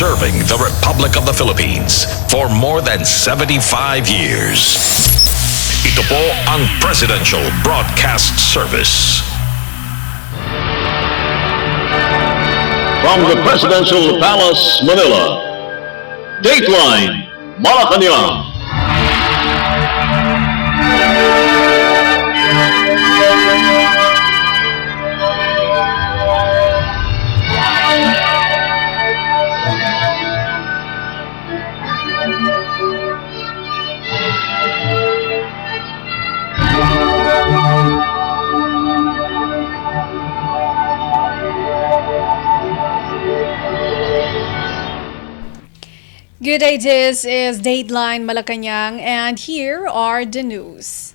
serving the Republic of the Philippines for more than 75 years. Ito po ang Presidential Broadcast Service. From the Presidential Palace, Manila, Dateline Malacañang. Good day, this is Dateline Malacañang, and here are the news.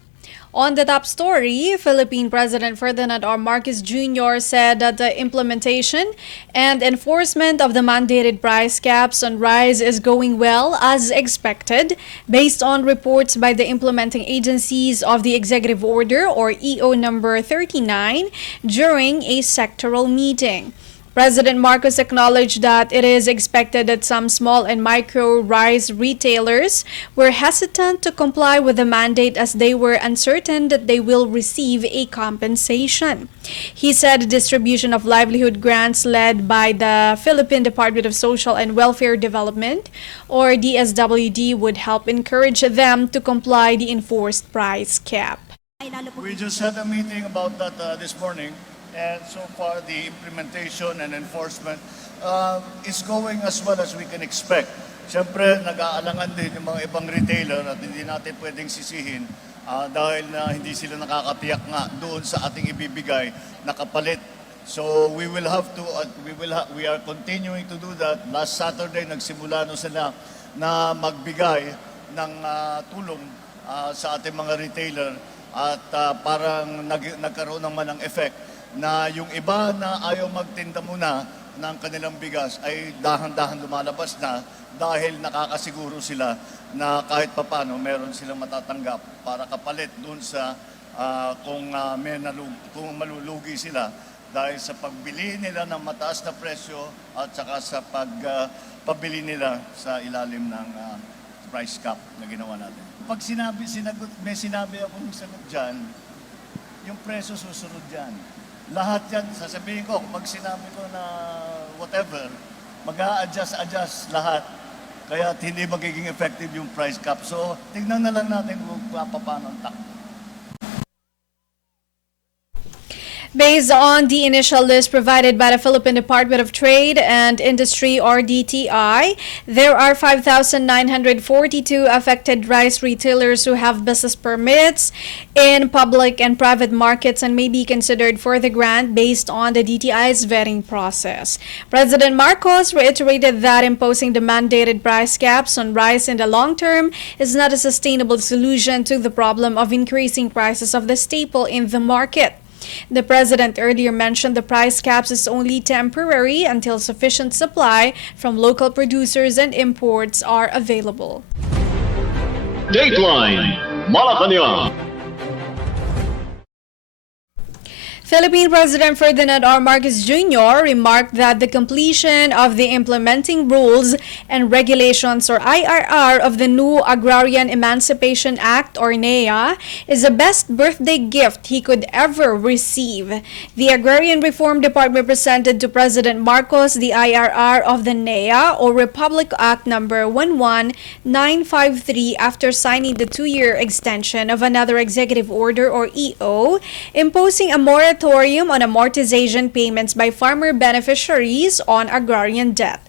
On the top story, Philippine President Ferdinand R. Marcos Jr. said that the implementation and enforcement of the mandated price caps on rice is going well as expected, based on reports by the implementing agencies of the Executive Order or EO number 39 during a sectoral meeting. President Marcos acknowledged that it is expected that some small and micro rice retailers were hesitant to comply with the mandate as they were uncertain that they will receive a compensation. He said distribution of livelihood grants led by the Philippine Department of Social and Welfare Development or DSWD would help encourage them to comply the enforced price cap. We just had a meeting about that this morning. And so far, the implementation and enforcement is going as well as we can expect. Siyempre, nag-aalangan din yung mga ibang retailer at hindi natin pwedeng sisihin dahil na hindi sila nakakatiyak nga doon sa ating ibibigay na kapalit. So we will have to, we are continuing to do that. Last Saturday, nagsimula no sila na magbigay ng tulong sa ating mga retailer at parang nagkaroon naman ng effect na yung iba na ayaw magtinda muna ng kanilang bigas ay dahan-dahan lumalabas na dahil nakakasiguro sila na kahit papano meron silang matatanggap para kapalit doon sa kung malulugi sila dahil sa pagbili nila ng mataas na presyo at saka sa pabili nila sa ilalim ng price cap na ginawa natin. Pag may sinabi akong sagot dyan, yung presyo susunod dyan. Lahat yan, sasabihin ko, pag sinabi ko na whatever, mag-a-adjust lahat. Kaya hindi magiging effective yung price cap. So, tignan na lang natin kung paano ang takbo. Based on the initial list provided by the Philippine Department of Trade and Industry or DTI, there are 5,942 affected rice retailers who have business permits in public and private markets and may be considered for the grant based on the DTI's vetting process. President Marcos reiterated that imposing the mandated price caps on rice in the long term is not a sustainable solution to the problem of increasing prices of the staple in the market. The president earlier mentioned the price caps is only temporary until sufficient supply from local producers and imports are available. Dateline Malacañang. Philippine President Ferdinand R. Marcos Jr. remarked that the completion of the implementing rules and regulations or IRR of the new Agrarian Emancipation Act or NEA is the best birthday gift he could ever receive. The Agrarian Reform Department presented to President Marcos the IRR of the NEA or Republic Act number 11953 after signing the 2-year extension of another executive order or EO imposing a moratorium on amortization payments by farmer beneficiaries on agrarian debt.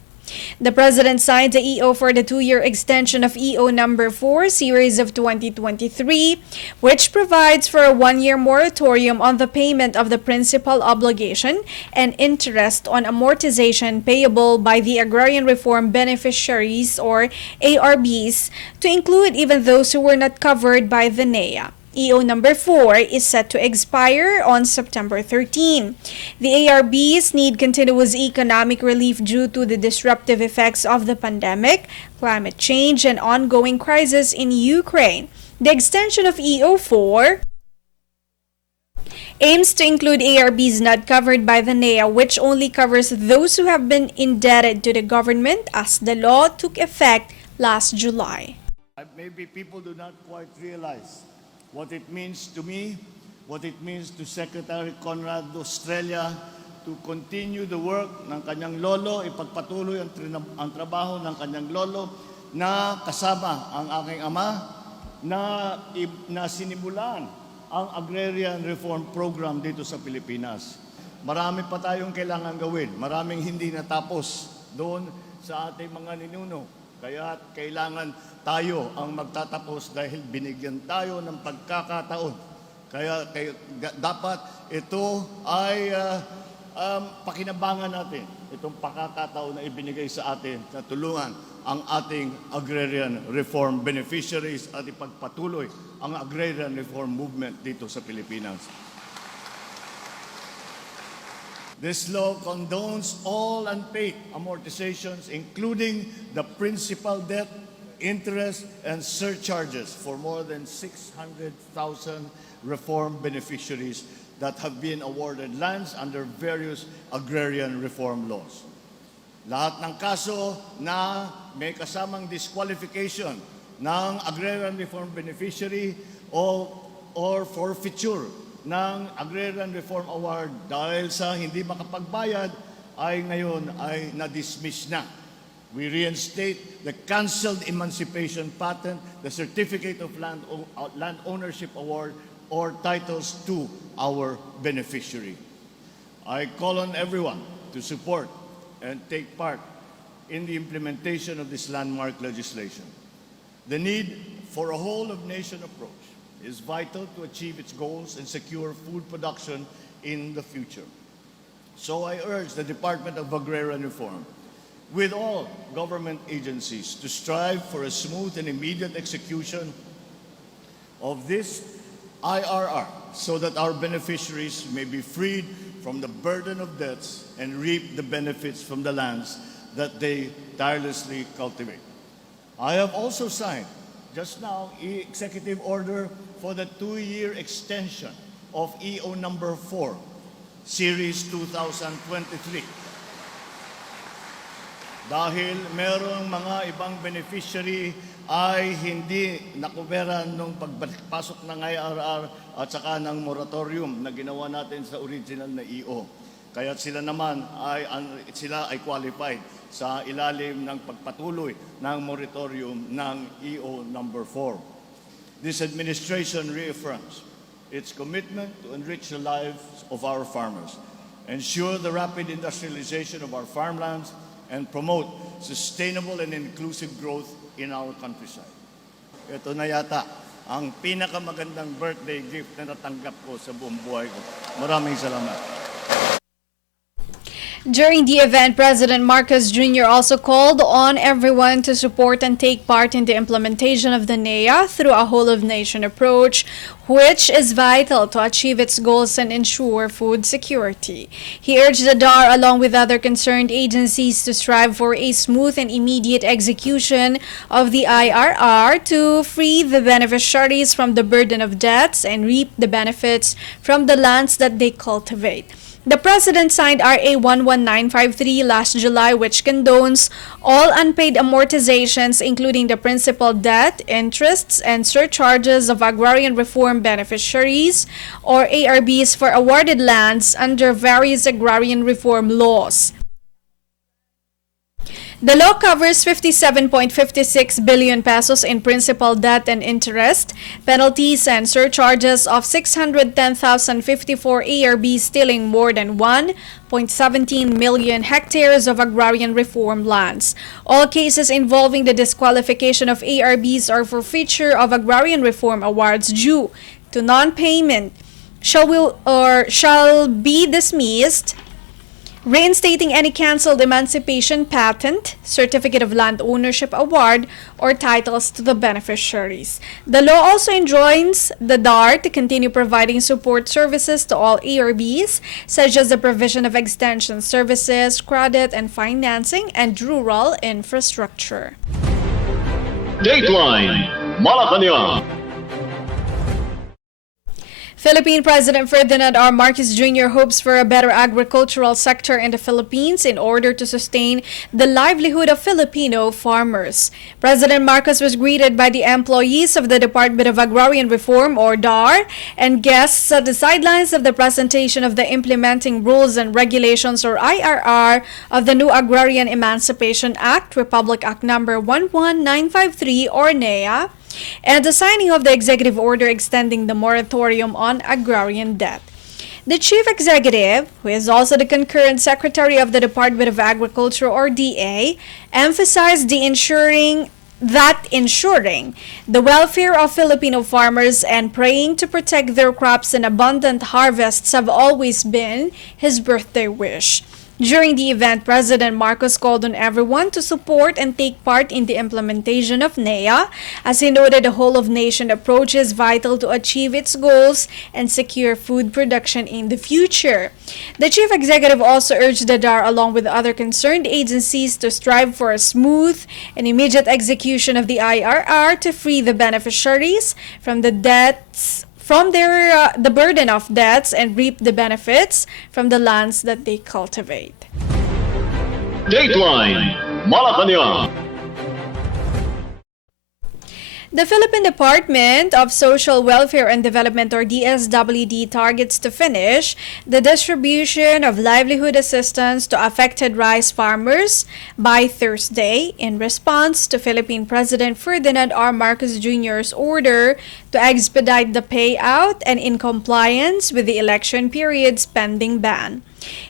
The President signed the EO for the 2-year extension of EO number 4 series of 2023, which provides for a 1-year moratorium on the payment of the principal obligation and interest on amortization payable by the Agrarian Reform Beneficiaries or ARBs to include even those who were not covered by the NEA. EO number 4 is set to expire on September 13. The ARBs need continuous economic relief due to the disruptive effects of the pandemic, climate change, and ongoing crisis in Ukraine. The extension of EO 4 aims to include ARBs not covered by the NEA, which only covers those who have been indebted to the government as the law took effect last July. Maybe people do not quite realize what it means to me, what it means to Secretary Conrad Australia to continue the work ng kanyang lolo, ipagpatuloy ang trabaho ng kanyang lolo na kasama ang aking ama na sinimulan ang Agrarian Reform Program dito sa Pilipinas. Marami pa tayong kailangan gawin. Maraming hindi natapos doon sa ating mga ninuno. Kaya kailangan tayo ang magtatapos dahil binigyan tayo ng pagkakataon. Kaya dapat ito ay pakinabangan natin. Itong pagkakataon na ibinigay sa atin na tulungan ang ating agrarian reform beneficiaries at ipagpatuloy ang agrarian reform movement dito sa Pilipinas. This law condones all unpaid amortizations, including the principal debt, interest, and surcharges for more than 600,000 reform beneficiaries that have been awarded lands under various agrarian reform laws. Lahat ng kaso na may kasamang disqualification ng agrarian reform beneficiary or forfeiture ng agrarian reform award dahil sa hindi makapagbayad ay ngayon ay na-dismiss na. We reinstate the canceled emancipation patent, the certificate of land ownership award, or titles to our beneficiary. I call on everyone to support and take part in the implementation of this landmark legislation. The need for a whole-of-nation approach is vital to achieve its goals and secure food production in the future. So I urge the Department of Agrarian Reform, with all government agencies, to strive for a smooth and immediate execution of this IRR so that our beneficiaries may be freed from the burden of debts and reap the benefits from the lands that they tirelessly cultivate. I have also signed just now executive order for the 2-year extension of EO number 4, Series 2023. Dahil merong mga ibang beneficiary ay hindi nakuberan nung pagpasok ng IRR at saka ng moratorium na ginawa natin sa original na EO. Kaya sila naman ay qualified sa ilalim ng pagpatuloy ng moratorium ng EO number 4. This administration reaffirms its commitment to enrich the lives of our farmers, ensure the rapid industrialization of our farmlands, and promote sustainable and inclusive growth in our countryside. Ito na yata ang pinakamagandang birthday gift na natanggap ko sa buong buhay ko. Maraming salamat. During the event, President Marcos Jr. also called on everyone to support and take part in the implementation of the NEA through a whole-of-nation approach, which is vital to achieve its goals and ensure food security. He urged the DAR, along with other concerned agencies, to strive for a smooth and immediate execution of the IRR to free the beneficiaries from the burden of debts and reap the benefits from the lands that they cultivate. The President signed RA 11953 last July, which condones all unpaid amortizations, including the principal debt, interests, and surcharges of agrarian reform beneficiaries, or ARBs, for awarded lands under various agrarian reform laws. The law covers 57.56 billion pesos in principal debt and interest, penalties and surcharges of 610,054 ARBs stealing more than 1.17 million hectares of agrarian reform lands. All cases involving the disqualification of ARBs or forfeiture of agrarian reform awards due to non-payment shall be dismissed, reinstating any canceled emancipation patent, certificate of land ownership award, or titles to the beneficiaries. The law also enjoins the DAR to continue providing support services to all ARBs, such as the provision of extension services, credit and financing, and rural infrastructure. Dateline Malacañang. Philippine President Ferdinand R. Marcos Jr. hopes for a better agricultural sector in the Philippines in order to sustain the livelihood of Filipino farmers. President Marcos was greeted by the employees of the Department of Agrarian Reform, or DAR, and guests at the sidelines of the presentation of the Implementing Rules and Regulations, or IRR, of the new Agrarian Emancipation Act, Republic Act No. 11953, or NEA, and the signing of the executive order extending the moratorium on agrarian debt. The chief executive, who is also the concurrent secretary of the Department of Agriculture, or DA, emphasized ensuring the welfare of Filipino farmers and praying to protect their crops and abundant harvests have always been his birthday wish. During the event, President Marcos called on everyone to support and take part in the implementation of NEA, as he noted the whole-of-nation approach is vital to achieve its goals and secure food production in the future. The chief executive also urged the DAR, along with other concerned agencies, to strive for a smooth and immediate execution of the IRR to free the beneficiaries from the burden of debts and reap the benefits from the lands that they cultivate. Dateline Malacañang. The Philippine Department of Social Welfare and Development, or DSWD, targets to finish the distribution of livelihood assistance to affected rice farmers by Thursday in response to Philippine President Ferdinand R. Marcos Jr.'s order to expedite the payout and in compliance with the election period's pending ban.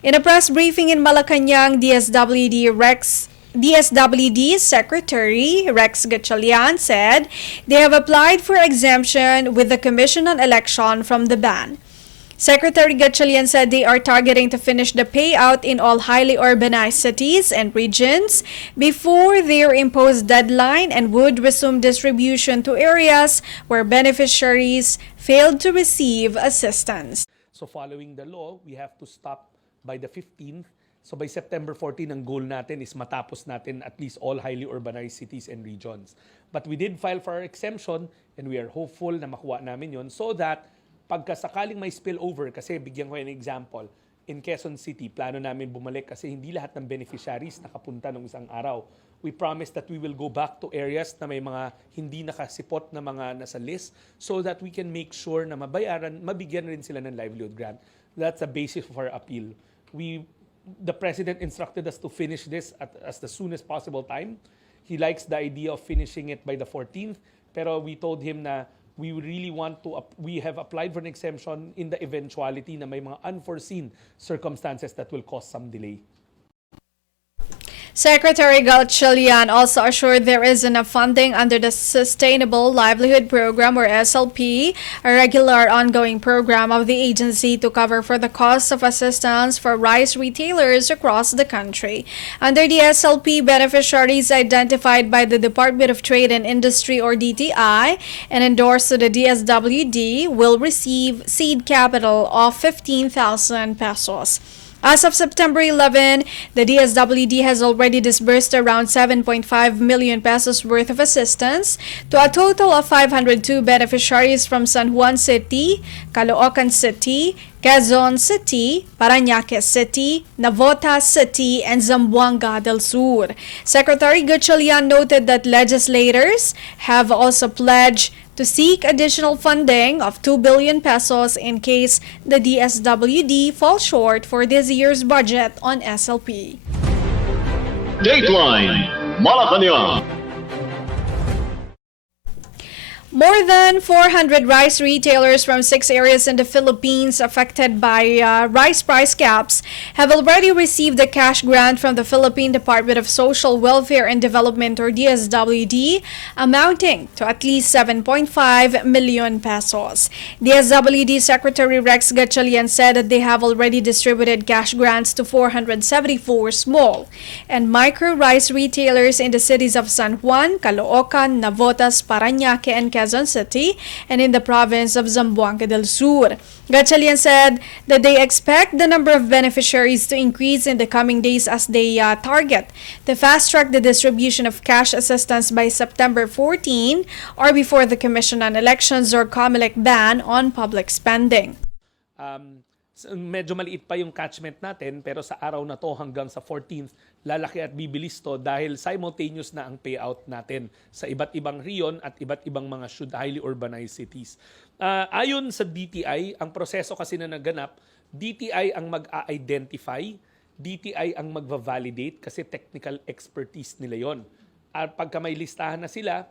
In a press briefing in Malacañang, DSWD Secretary Rex Gatchalian said they have applied for exemption with the Commission on Election from the ban. Secretary Gatchalian said they are targeting to finish the payout in all highly urbanized cities and regions before their imposed deadline and would resume distribution to areas where beneficiaries failed to receive assistance. So following the law, we have to stop by the 15th. So by September 14, ang goal natin is matapos natin at least all highly urbanized cities and regions. But we did file for our exemption and we are hopeful na makuha namin yon so that pagkasakaling may spillover, kasi bigyan ko yung example, in Quezon City, plano namin bumalik kasi hindi lahat ng beneficiaries nakapunta nung isang araw. We promise that we will go back to areas na may mga hindi nakasipot na mga nasa list so that we can make sure na mabigyan rin sila ng livelihood grant. That's the basis of our appeal. The President instructed us to finish this as the soonest possible time. He likes the idea of finishing it by the 14th, pero we told him na we have applied for an exemption in the eventuality na may mga unforeseen circumstances that will cause some delay. Secretary Gatchalian also assured there is enough funding under the Sustainable Livelihood Program, or SLP, a regular ongoing program of the agency to cover for the cost of assistance for rice retailers across the country. Under the SLP, beneficiaries identified by the Department of Trade and Industry, or DTI, and endorsed to the DSWD will receive seed capital of 15,000 pesos. As of September 11, the DSWD has already disbursed around 7.5 million pesos worth of assistance to a total of 502 beneficiaries from San Juan City, Caloocan City, Quezon City, Parañaque City, Navotas City, and Zamboanga del Sur. Secretary Gatchalian noted that legislators have also pledged to seek additional funding of 2 billion pesos in case the DSWD falls short for this year's budget on SLP. Dateline Malacañang. More than 400 rice retailers from 6 areas in the Philippines affected by rice price caps have already received a cash grant from the Philippine Department of Social Welfare and Development, or DSWD, amounting to at least 7.5 million pesos. DSWD Secretary Rex Gatchalian said that they have already distributed cash grants to 474 small and micro rice retailers in the cities of San Juan, Caloocan, Navotas, Parañaque, and Quezon Quezon City and in the province of Zamboanga del Sur. Gatchalian said that they expect the number of beneficiaries to increase in the coming days as they target to fast-track the distribution of cash assistance by September 14 or before the Commission on Elections or COMELEC ban on public spending. Medyo maliit pa yung catchment natin pero sa araw na to hanggang sa 14th, lalaki at bibilis to dahil simultaneous na ang payout natin sa iba't ibang riyon at iba't ibang mga highly urbanized cities. Ayon sa DTI, ang proseso kasi na naganap, DTI ang mag-a-identify, DTI ang mag-validate kasi technical expertise nila yon. At pagka may listahan na sila,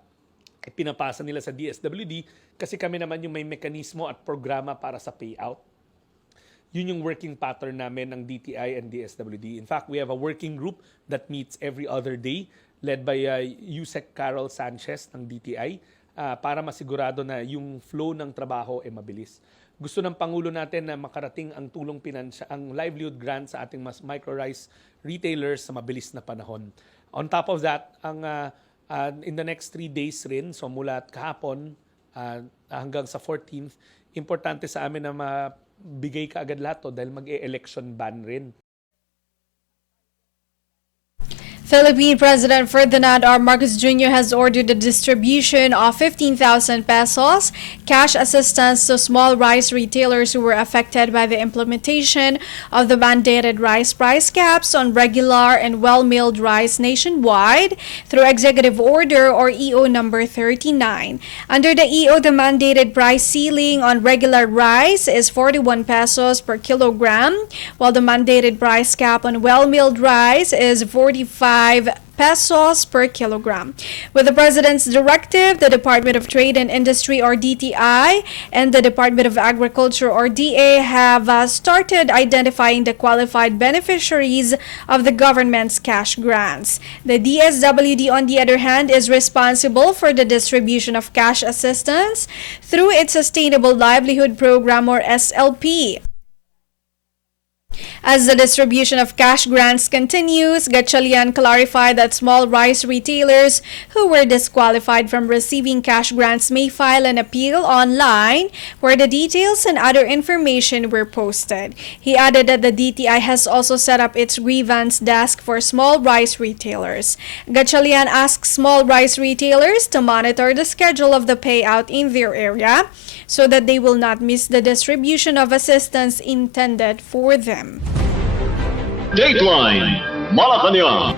pinapasa nila sa DSWD kasi kami naman yung may mekanismo at programa para sa payout. Yun yung working pattern namin ng DTI and DSWD. In fact, we have a working group that meets every other day led by Yusek Carol Sanchez ng DTI para masigurado na yung flow ng trabaho ay mabilis. Gusto ng Pangulo natin na makarating ang tulong ang livelihood grant sa ating mas micro-rice retailers sa mabilis na panahon. On top of that, in the next 3 days rin, so mula kahapon hanggang sa 14th, importante sa amin na bigay ka agad lahat to dahil mag-e-election ban rin. Philippine President Ferdinand R. Marcos Jr. has ordered the distribution of 15,000 pesos cash assistance to small rice retailers who were affected by the implementation of the mandated rice price caps on regular and well-milled rice nationwide through Executive Order or EO number 39. Under the EO, the mandated price ceiling on regular rice is 41 pesos per kilogram, while the mandated price cap on well-milled rice is 45 pesos per kilogram. With the President's directive, the Department of Trade and Industry or DTI and the Department of Agriculture or DA have started identifying the qualified beneficiaries of the government's cash grants. The DSWD, on the other hand, is responsible for the distribution of cash assistance through its Sustainable Livelihood Program or SLP. As the distribution of cash grants continues, Gatchalian clarified that small rice retailers who were disqualified from receiving cash grants may file an appeal online where the details and other information were posted. He added that the DTI has also set up its grievance desk for small rice retailers. Gatchalian asked small rice retailers to monitor the schedule of the payout in their area so that they will not miss the distribution of assistance intended for them. Dateline Malacañang.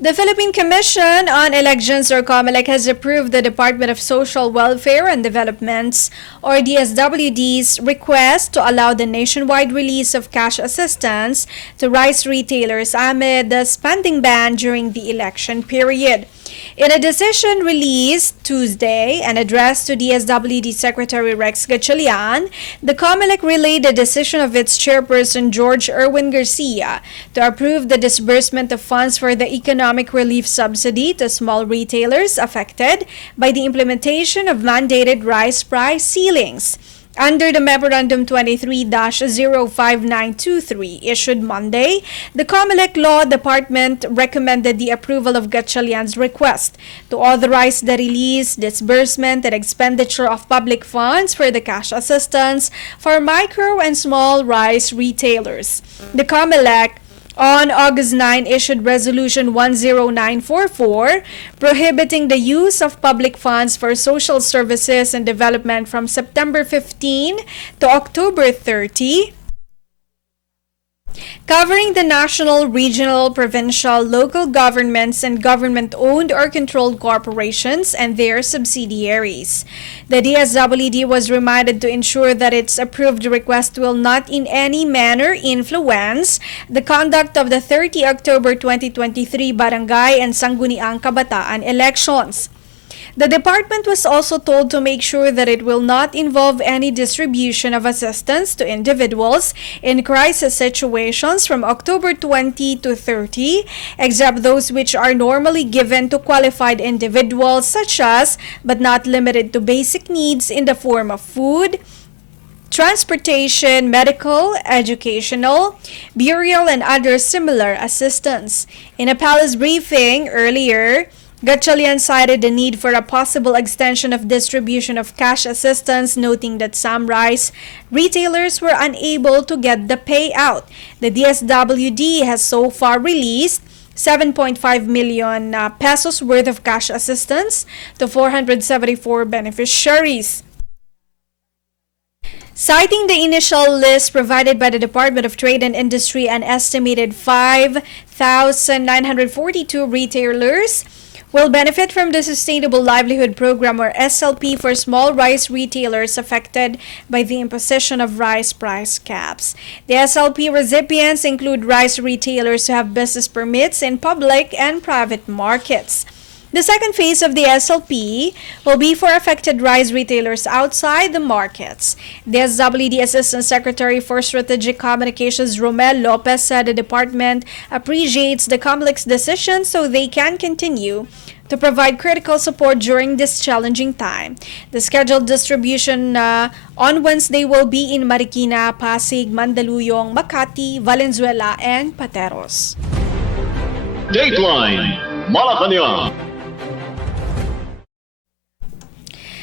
The Philippine Commission on Elections or COMELEC has approved the Department of Social Welfare and Development's or DSWD's request to allow the nationwide release of cash assistance to rice retailers amid the spending ban during the election period. In a decision released Tuesday and addressed to DSWD Secretary Rex Gatchalian, the COMELEC relayed the decision of its chairperson George Erwin Garcia to approve the disbursement of funds for the economic relief subsidy to small retailers affected by the implementation of mandated rice price ceilings. Under the Memorandum 23-05923 issued Monday, the COMELEC Law Department recommended the approval of Gatchalian's request to authorize the release, disbursement, and expenditure of public funds for the cash assistance for micro and small rice retailers. The COMELEC on August 9 issued Resolution 10944 prohibiting the use of public funds for social services and development from September 15 to October 30, covering the national, regional, provincial, local governments and government-owned or controlled corporations and their subsidiaries. The DSWD was reminded to ensure that its approved request will not in any manner influence the conduct of the 30 October 2023 Barangay and Sangguniang Kabataan elections. The department was also told to make sure that it will not involve any distribution of assistance to individuals in crisis situations from October 20 to 30, except those which are normally given to qualified individuals such as, but not limited to, basic needs in the form of food, transportation, medical, educational, burial, and other similar assistance. In a palace briefing earlier, Gatchalian cited the need for a possible extension of distribution of cash assistance, noting that some rice retailers were unable to get the payout. The DSWD has so far released 7.5 million pesos worth of cash assistance to 474 beneficiaries. Citing the initial list provided by the Department of Trade and Industry, an estimated 5,942 retailers will benefit from the Sustainable Livelihood Program, or SLP, for small rice retailers affected by the imposition of rice price caps. The SLP recipients include rice retailers who have business permits in public and private markets. The second phase of the SLP will be for affected rice retailers outside the markets. The SWD Assistant Secretary for Strategic Communications, Romel Lopez, said the department appreciates the complex decision so they can continue to provide critical support during this challenging time. The scheduled distribution on Wednesday will be in Marikina, Pasig, Mandaluyong, Makati, Valenzuela, and Pateros. Dateline Malacañang.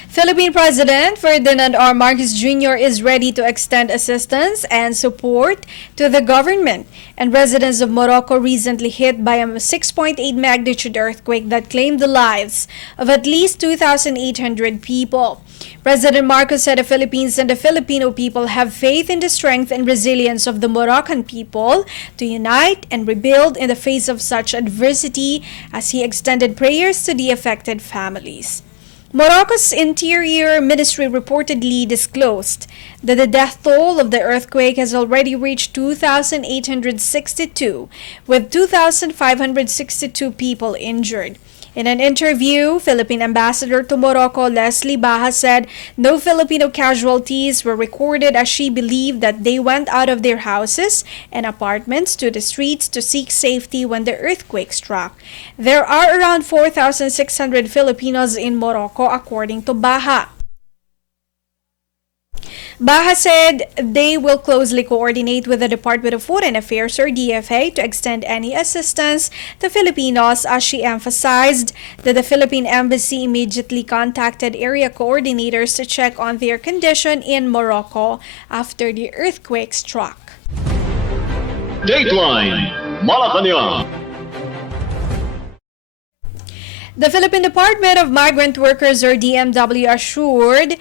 Philippine President Ferdinand R. Marcos Jr. is ready to extend assistance and support to the government and residents of Morocco recently hit by a 6.8 magnitude earthquake that claimed the lives of at least 2,800 people. President Marcos said the Philippines and the Filipino people have faith in the strength and resilience of the Moroccan people to unite and rebuild in the face of such adversity, as he extended prayers to the affected families. Morocco's Interior Ministry reportedly disclosed that the death toll of the earthquake has already reached 2,862, with 2,562 people injured. In an interview, Philippine Ambassador to Morocco Leslie Baha said no Filipino casualties were recorded, as she believed that they went out of their houses and apartments to the streets to seek safety when the earthquake struck. There are around 4,600 Filipinos in Morocco, according to Baha. Baha said they will closely coordinate with the Department of Foreign Affairs, or DFA, to extend any assistance to Filipinos, as she emphasized that the Philippine Embassy immediately contacted area coordinators to check on their condition in Morocco after the earthquake struck. Dateline Malacañang. The Philippine Department of Migrant Workers, or DMW, assured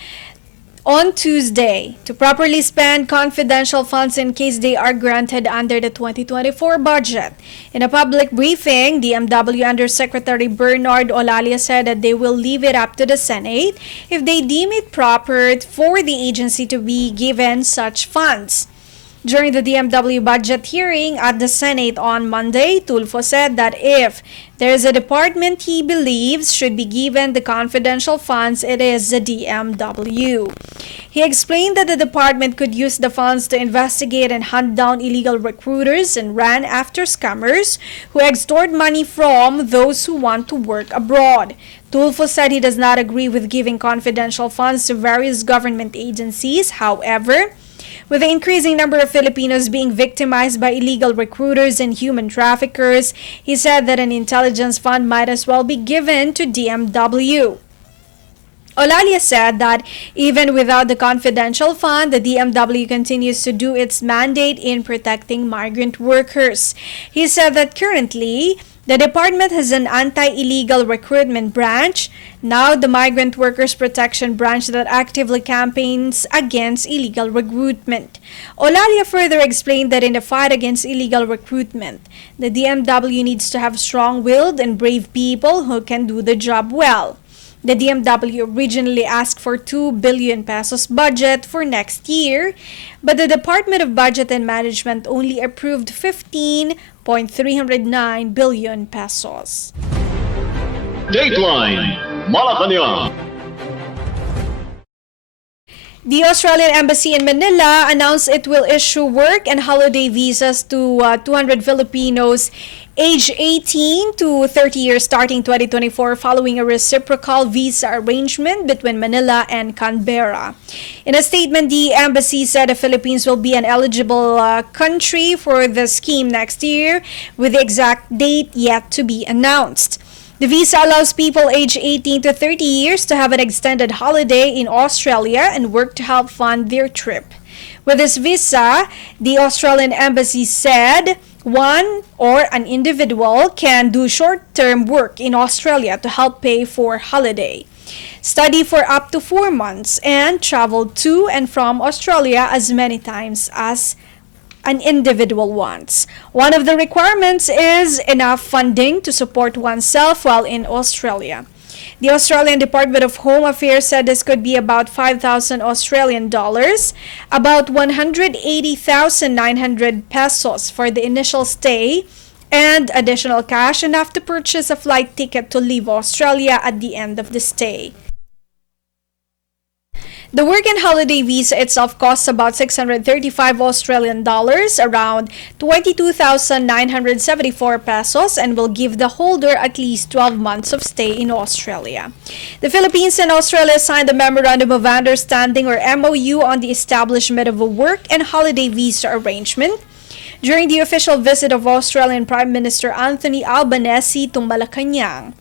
on Tuesday to properly spend confidential funds in case they are granted under the 2024 budget. In a public briefing, DMW Undersecretary Bernard Olalia said that they will leave it up to the Senate if they deem it proper for the agency to be given such funds. During the DMW budget hearing at the Senate on Monday, Tulfo said that if there is a department he believes should be given the confidential funds, it is the DMW. He explained that the department could use the funds to investigate and hunt down illegal recruiters and run after scammers who extort money from those who want to work abroad. Tulfo said he does not agree with giving confidential funds to various government agencies. However, with the increasing number of Filipinos being victimized by illegal recruiters and human traffickers, he said that an intelligence fund might as well be given to DMW. Olalia said that even without the confidential fund, the DMW continues to do its mandate in protecting migrant workers. He said that currently, the department has an anti-illegal recruitment branch, now the Migrant Workers Protection Branch, that actively campaigns against illegal recruitment. Olalia further explained that in the fight against illegal recruitment, the DMW needs to have strong-willed and brave people who can do the job well. The DMW originally asked for 2 billion pesos budget for next year, but the Department of Budget and Management only approved 15.309 billion pesos. Dateline Malacañang. The Australian Embassy in Manila announced it will issue work and holiday visas to 200 Filipinos aged 18 to 30 years starting 2024, following a reciprocal visa arrangement between Manila and Canberra. In a statement, the embassy said the Philippines will be an eligible country for the scheme next year, with the exact date yet to be announced. The visa allows people aged 18 to 30 years to have an extended holiday in Australia and work to help fund their trip. With this visa, the Australian Embassy said one or an individual can do short-term work in Australia to help pay for holiday, study for up to 4 months, and travel to and from Australia as many times as an individual wants. One of the requirements is enough funding to support oneself while in Australia. The Australian Department of Home Affairs said this could be about 5,000 Australian dollars, about 180,900 pesos for the initial stay, and additional cash enough to purchase a flight ticket to leave Australia at the end of the stay. The work and holiday visa itself costs about 635 Australian dollars, around 22,974 pesos, and will give the holder at least 12 months of stay in Australia. The Philippines and Australia signed a Memorandum of Understanding or MOU on the establishment of a work and holiday visa arrangement during the official visit of Australian Prime Minister Anthony Albanese to Malacañang.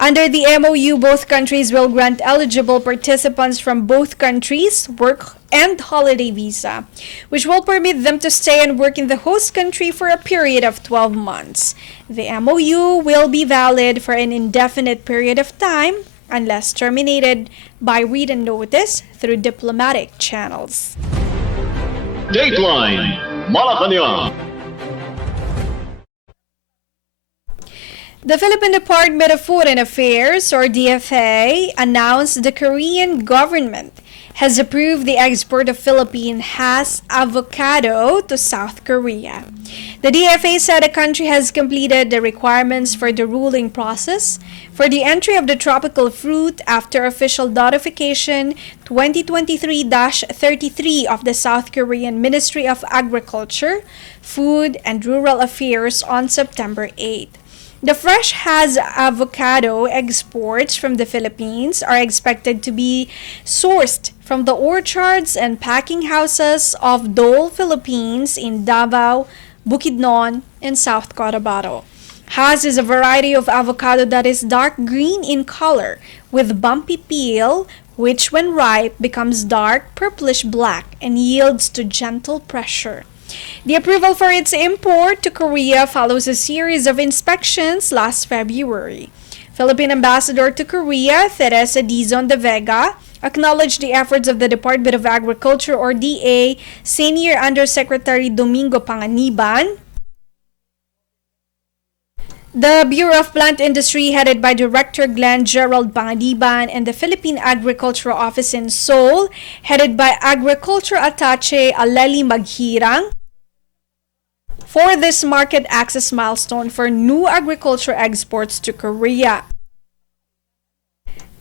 Under the MOU, both countries will grant eligible participants from both countries work and holiday visa, which will permit them to stay and work in the host country for a period of 12 months. The MOU will be valid for an indefinite period of time unless terminated by written notice through diplomatic channels. Dateline Malacañang. The Philippine Department of Foreign Affairs, or DFA, announced the Korean government has approved the export of Philippine Hass avocado to South Korea. The DFA said the country has completed the requirements for the ruling process for the entry of the tropical fruit after official notification 2023-33 of the South Korean Ministry of Agriculture, Food and Rural Affairs on September 8. The fresh Hass avocado exports from the Philippines are expected to be sourced from the orchards and packing houses of Dole Philippines in Davao, Bukidnon, and South Cotabato. Hass is a variety of avocado that is dark green in color with bumpy peel, which when ripe becomes dark purplish black and yields to gentle pressure. The approval for its import to Korea follows a series of inspections last February. Philippine Ambassador to Korea, Teresa Dizon de Vega, acknowledged the efforts of the Department of Agriculture or DA Senior Undersecretary Domingo Panganiban, the Bureau of Plant Industry headed by Director Glenn Gerald Panganiban, and the Philippine Agricultural Office in Seoul headed by Agriculture Attaché Aleli Maghirang, for this market access milestone for new agriculture exports to Korea.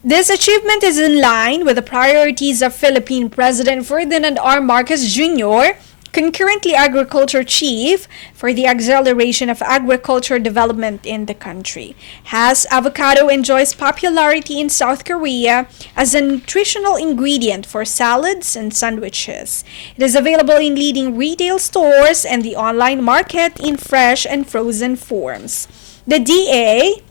This achievement is in line with the priorities of Philippine President Ferdinand R. Marcos Jr., concurrently Agriculture Chief, for the acceleration of agriculture development in the country. Hass avocado enjoys popularity in South Korea as a nutritional ingredient for salads and sandwiches. It is available in leading retail stores and the online market in fresh and frozen forms. The DA,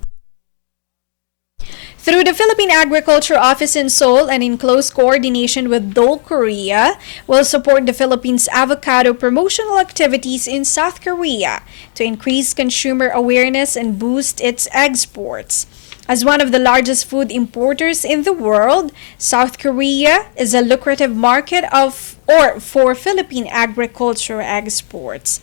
through the Philippine Agriculture Office in Seoul and in close coordination with Dole Korea, will support the Philippines' avocado promotional activities in South Korea to increase consumer awareness and boost its exports. As one of the largest food importers in the world, South Korea is a lucrative market for Philippine agriculture exports.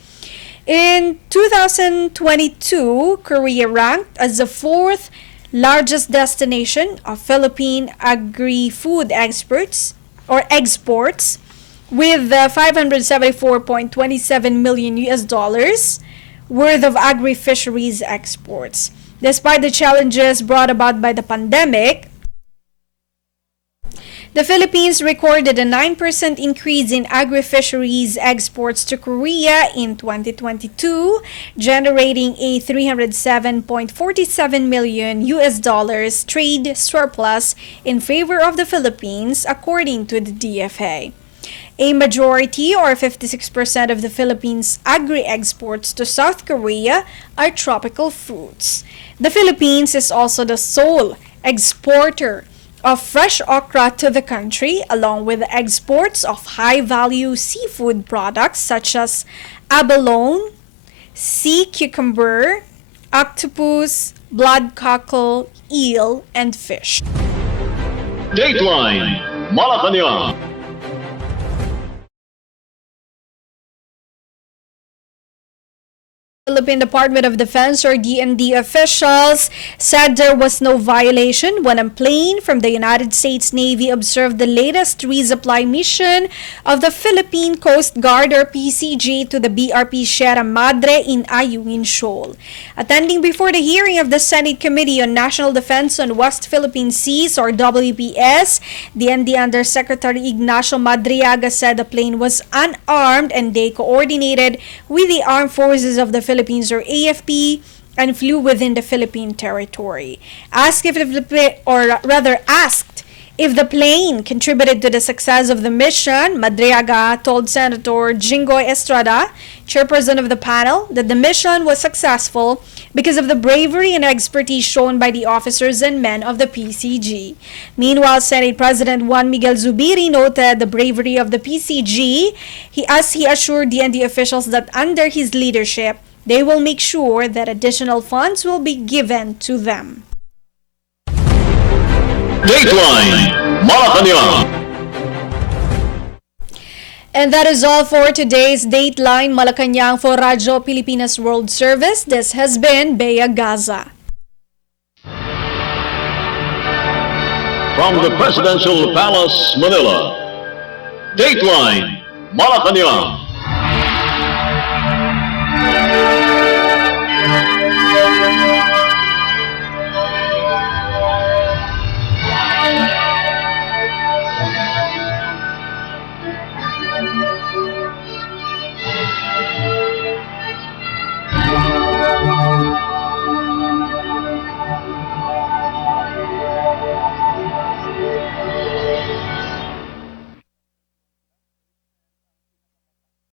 In 2022, Korea ranked as the fourth largest destination of Philippine agri-food exports with 574.27 million US dollars worth of agri-fisheries exports. Despite the challenges brought about by the pandemic, the Philippines recorded a 9% increase in agri-fisheries exports to Korea in 2022, generating a 307.47 million US dollars trade surplus in favor of the Philippines, according to the DFA. A majority, or 56% of the Philippines' agri-exports to South Korea are tropical fruits. The Philippines is also the sole exporter of fresh okra to the country, along with exports of high-value seafood products such as abalone, sea cucumber, octopus, blood cockle, eel, and fish. Dateline Malacañang. Philippine Department of Defense or DND officials said there was no violation when a plane from the United States Navy observed the latest resupply mission of the Philippine Coast Guard or PCG to the BRP Sierra Madre in Ayungin Shoal. Attending before the hearing of the Senate Committee on National Defense on West Philippine Seas or WPS, DND Undersecretary Ignacio Madriaga said the plane was unarmed and they coordinated with the Armed Forces of the Philippines or AFP and flew within the Philippine territory. Asked if the plane contributed to the success of the mission, Madriaga told Senator Jingoy Estrada, chairperson of the panel, that the mission was successful because of the bravery and expertise shown by the officers and men of the PCG. Meanwhile, Senate President Juan Miguel Zubiri noted the bravery of the PCG as he assured DND officials that under his leadership, they will make sure that additional funds will be given to them. Dateline Malacañang. And that is all for today's Dateline Malacañang for Radyo Pilipinas World Service. This has been Bea Gaza. From the Presidential Palace, Manila. Dateline Malacañang.